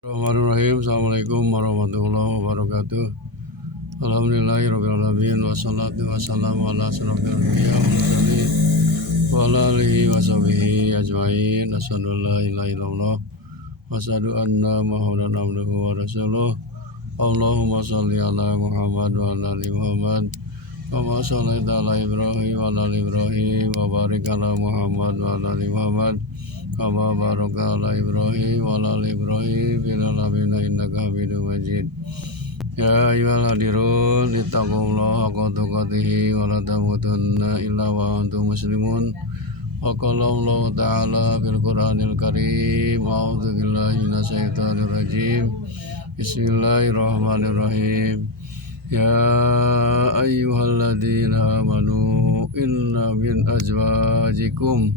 Bismillahirrahmanirrahim. Assalamualaikum warahmatullahi wabarakatuh. Alhamdulillahirrahmanirrahim. Wassalatu wassalamu ala asyrofil anbiya wal mursalin wa ala alihi wa sahbihi ajmain. Asyhadu an la ilaha illallah wa asyhadu anna Muhammadan abduhu wa rasuluh. Allahumma shalli ala Muhammad wa ala ali Muhammad kama shallaita ala Ibrahim wa ala ali Ibrahim wa barik ala Muhammad wa ala ali Muhammad kama baraka ala Ibrahim wa ala ali Ibrahim fil alamin innaka Hamidum Majid. Ya ayyuhal hadirun ittaqullaha haqqa tuqatih wa la tamutunna illa wa antum muslimun. Wa qala Allah ta'ala fil Qur'anil Karim, a'udzu billahi minasyaitonir rajim. Bismillahirrahmanirrahim. Ya ayyuhalladzina amanu inna min azwajikum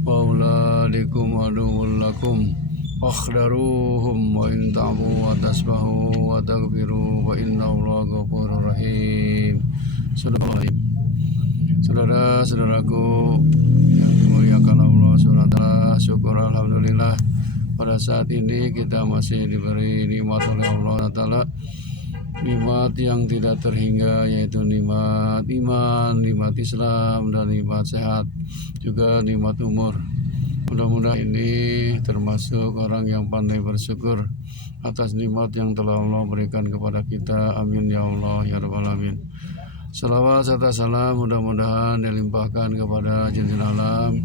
wa auladikum aduwwun lakum fakhdaruhum wa in ta'fu wa tasfahu wa taghfiru wa innallaha ghafurur rahim. Saudara-saudaraku yang dimuliakan Allah SWT, syukur alhamdulillah pada saat ini kita masih diberi nikmat oleh Allah SWT, nikmat yang tidak terhingga, yaitu nikmat iman, nikmat Islam, dan nikmat sehat, juga nikmat umur. Mudah-mudahan ini termasuk orang yang pandai bersyukur atas nikmat yang telah Allah berikan kepada kita. Amin ya Allah ya Rabbal Alamin. Salawat serta salam mudah-mudahan dilimpahkan kepada junjungan alam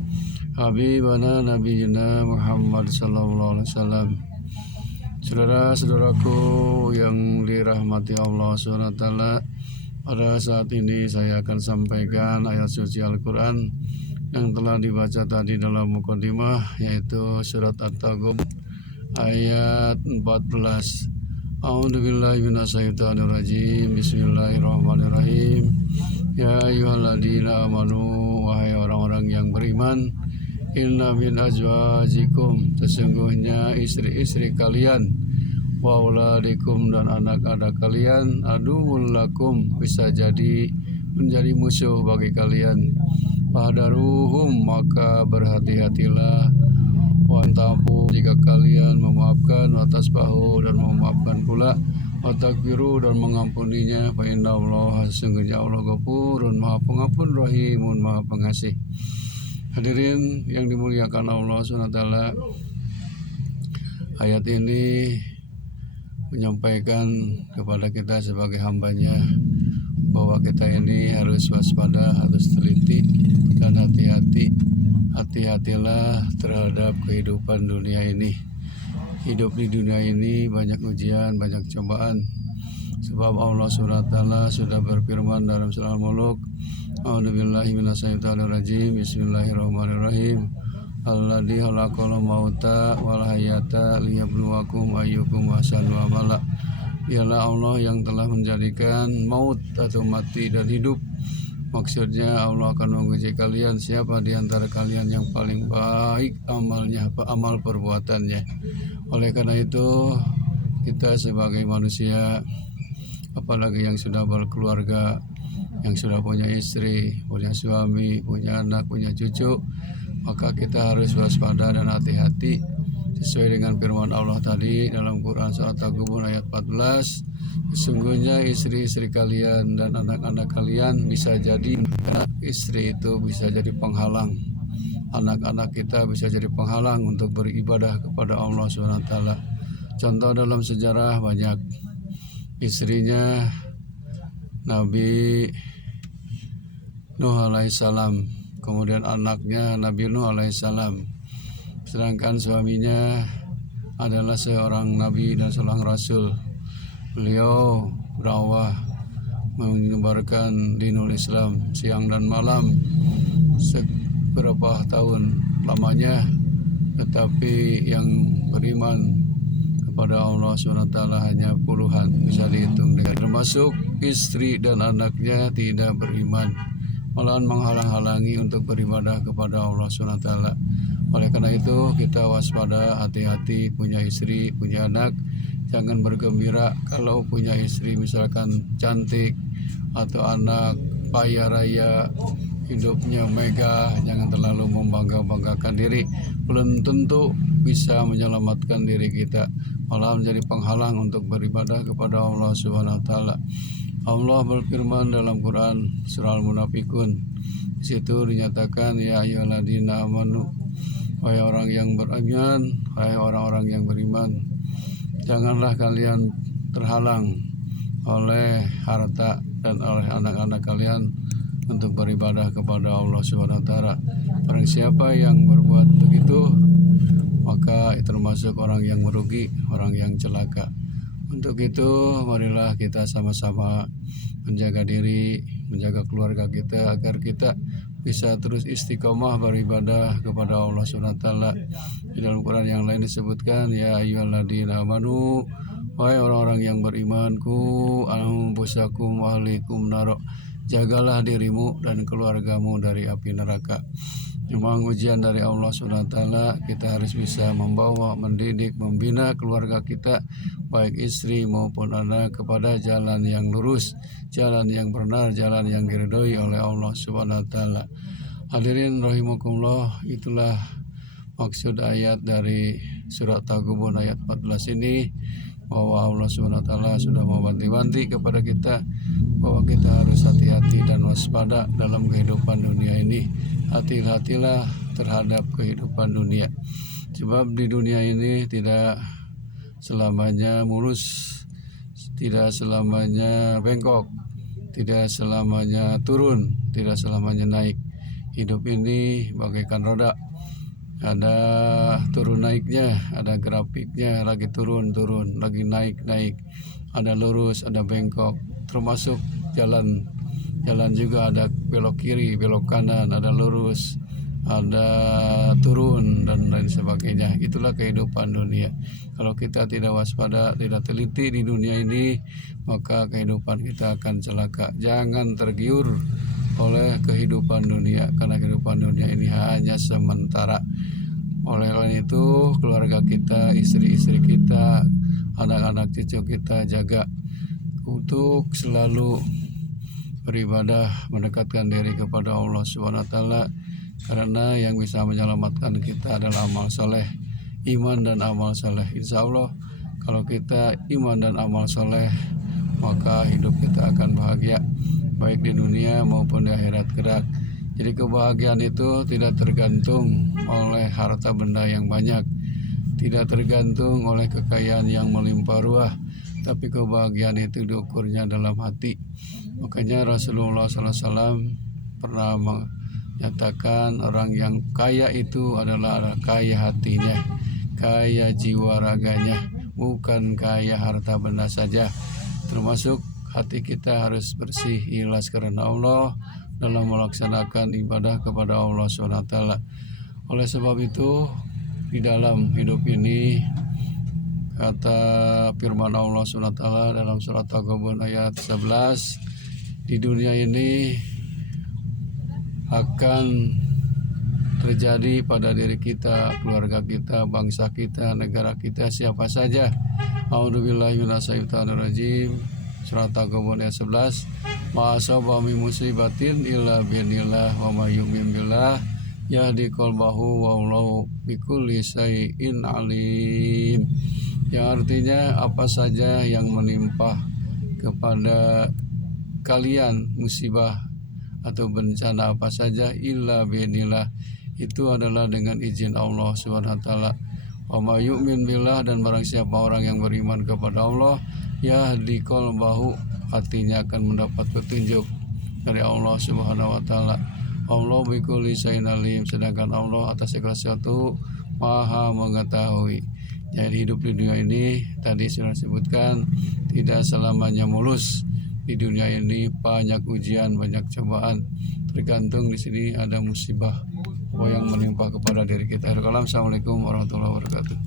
Habibana Nabiyina Muhammad sallallahu alaihi wasallam. Saudara-saudaraku yang dirahmati Allah SWT, pada saat ini saya akan sampaikan ayat suci Al-Quran yang telah dibaca tadi dalam mukadimah, yaitu surat At-Taghabun ayat 14. A'udzubillahi minasyaitonirrajim. Bismillahirrahmanirrahim. Ya ayyuhalladzina amanu, wahai orang-orang yang beriman, inna min azwajikum, sesungguhnya istri-istri kalian, wa auladikum, dan anak-anak kalian, aduwwun lakum, bisa jadi menjadi musuh bagi kalian. Fahdaruhum, maka berhati-hatilah. Wa antafu, jika kalian memaafkan, wa tasfahu, dan memaafkan pula, wa takbiru, dan mengampuninya. Fa innallaha, sesungguhnya Allah Ghafurun, maha pengampun, rahimun, maha pengasih. Hadirin yang dimuliakan Allah SWT, ayat ini menyampaikan kepada kita sebagai hambanya bahwa kita ini harus waspada, harus teliti, dan hati-hati. Hati-hatilah terhadap kehidupan dunia ini. Hidup di dunia ini banyak ujian, banyak cobaan. Sebab Allah SWT sudah berfirman dalam surah Al-Mulk, a'udzubillahi minasyaitonirrajim. Bismillahirrahmanirrahim. Alladzi khalaqal mauta wal hayata liyabluwakum ayyukum ahsanu amala. Dialah Allah yang telah menjadikan maut atau mati dan hidup. Maksudnya Allah akan menguji kalian, siapa di antara kalian yang paling baik amalnya, amal perbuatannya. Oleh karena itu, kita sebagai manusia, apalagi yang sudah berkeluarga, yang sudah punya istri, punya suami, punya anak, punya cucu, maka kita harus waspada dan hati-hati sesuai dengan firman Allah tadi dalam Quran surat At-Taghabun ayat 14. Sesungguhnya istri-istri kalian dan anak-anak kalian bisa jadi, istri itu bisa jadi penghalang, anak-anak kita bisa jadi penghalang untuk beribadah kepada Allah SWT. Contoh dalam sejarah banyak. Istrinya Nabi Nuh alaihissalam, kemudian anaknya Nabi Nuh alaihissalam, sedangkan suaminya adalah seorang nabi dan seorang rasul. Beliau berdakwah menyebarkan dinul Islam siang dan malam beberapa tahun lamanya, tetapi yang beriman kepada Allah SWT hanya puluhan, bisa dihitung dengan termasuk istri dan anaknya tidak beriman, malahan menghalang-halangi untuk beribadah kepada Allah SWT. Oleh karena itu kita waspada, hati-hati, punya istri, punya anak, jangan bergembira kalau punya istri misalkan cantik atau anak kaya raya, hidupnya megah. Jangan terlalu membangga-banggakan diri. Belum tentu bisa menyelamatkan diri kita, malah menjadi penghalang untuk beribadah kepada Allah Subhanahu wa taala. Allah berfirman dalam Quran surah Al-Munafikun. Di situ dinyatakan, ya ayyuhalladzina amanu, wahai orang yang beriman, wahai orang-orang yang beriman, janganlah kalian terhalang oleh harta dan oleh anak-anak kalian untuk beribadah kepada Allah Subhanahu wa taala. Barang siapa yang berbuat begitu, maka itu termasuk orang yang merugi, orang yang celaka. Untuk itu, marilah kita sama-sama menjaga diri, menjaga keluarga kita agar kita bisa terus istiqomah beribadah kepada Allah Subhanahu wa taala. Di dalam Quran yang lain disebutkan, ya ayyuhalladzina amanu, wahai orang-orang yang beriman, ku anfusakum wa ahlikum nar, jagalah dirimu dan keluargamu dari api neraka. Memang ujian dari Allah Subhanahu wa taala, kita harus bisa membawa, mendidik, membina keluarga kita, baik istri maupun anak, kepada jalan yang lurus, jalan yang benar, jalan yang diridhoi oleh Allah Subhanahu wa taala. Hadirin rahimakumullah, itulah maksud ayat dari surat Taghabun ayat 14 ini, bahwa Allah Subhanahu wa taala sudah mewanti-wanti kepada kita bahwa kita harus hati-hati dan waspada dalam kehidupan dunia ini. Hati-hatilah terhadap kehidupan dunia, sebab di dunia ini tidak selamanya mulus, tidak selamanya bengkok, tidak selamanya turun, tidak selamanya naik. Hidup ini bagaikan roda, ada turun naiknya, ada grafiknya, lagi turun, lagi naik, ada lurus, ada bengkok, termasuk jalan juga ada belok kiri, belok kanan, ada lurus, ada turun, dan lain sebagainya. Itulah kehidupan dunia. Kalau kita tidak waspada, tidak teliti di dunia ini, maka kehidupan kita akan celaka. Jangan tergiur oleh kehidupan dunia, karena kehidupan dunia ini hanya sementara. Oleh karena itu, keluarga kita, istri-istri kita, anak-anak cucu kita jaga untuk selalu beribadah, mendekatkan diri kepada Allah Subhanahu wa taala, karena yang bisa menyelamatkan kita adalah amal soleh, iman dan amal soleh. Insya Allah kalau kita iman dan amal soleh, maka hidup kita akan bahagia, baik di dunia maupun di akhirat kelak. Jadi kebahagiaan itu tidak tergantung oleh harta benda yang banyak, tidak tergantung oleh kekayaan yang melimpah ruah, tapi kebahagiaan itu diukurnya dalam hati. Makanya Rasulullah SAW pernah menyatakan orang yang kaya itu adalah kaya hatinya, kaya jiwa raganya, bukan kaya harta benda saja. Termasuk hati kita harus bersih, ikhlas karena Allah dalam melaksanakan ibadah kepada Allah SWT. Oleh sebab itu, di dalam hidup ini, kata firman Allah SWT dalam surat Taghabun ayat 11, di dunia ini akan terjadi pada diri kita, keluarga kita, bangsa kita, negara kita, siapa saja. A'udzubillahi minasyaitonirrajim. Surat Taghabun ayat 11. Ma asaba min musibatin illa bi'idznillah wa may yu'min billah yahdi qalbahu wallahu bikulli syai'in alim. Yang artinya apa saja yang menimpa kepada kalian, musibah atau bencana apa saja, illa bi'idznillah, itu adalah dengan izin Allah Subhanahu wa taala. Wa may yu'min billah, dan barang siapa orang yang beriman kepada Allah, yahdi qalbahu, hatinya akan mendapat petunjuk dari Allah Subhanahu wa taala. Allah bikulli syai'in alim, sedangkan Allah atas segala sesuatu maha mengetahui. Jadi hidup di dunia ini tadi sudah disebutkan tidak selamanya mulus. Di dunia ini banyak ujian, banyak cobaan. Tergantung di sini ada musibah apa yang menimpa kepada diri kita. Assalamualaikum warahmatullahi wabarakatuh.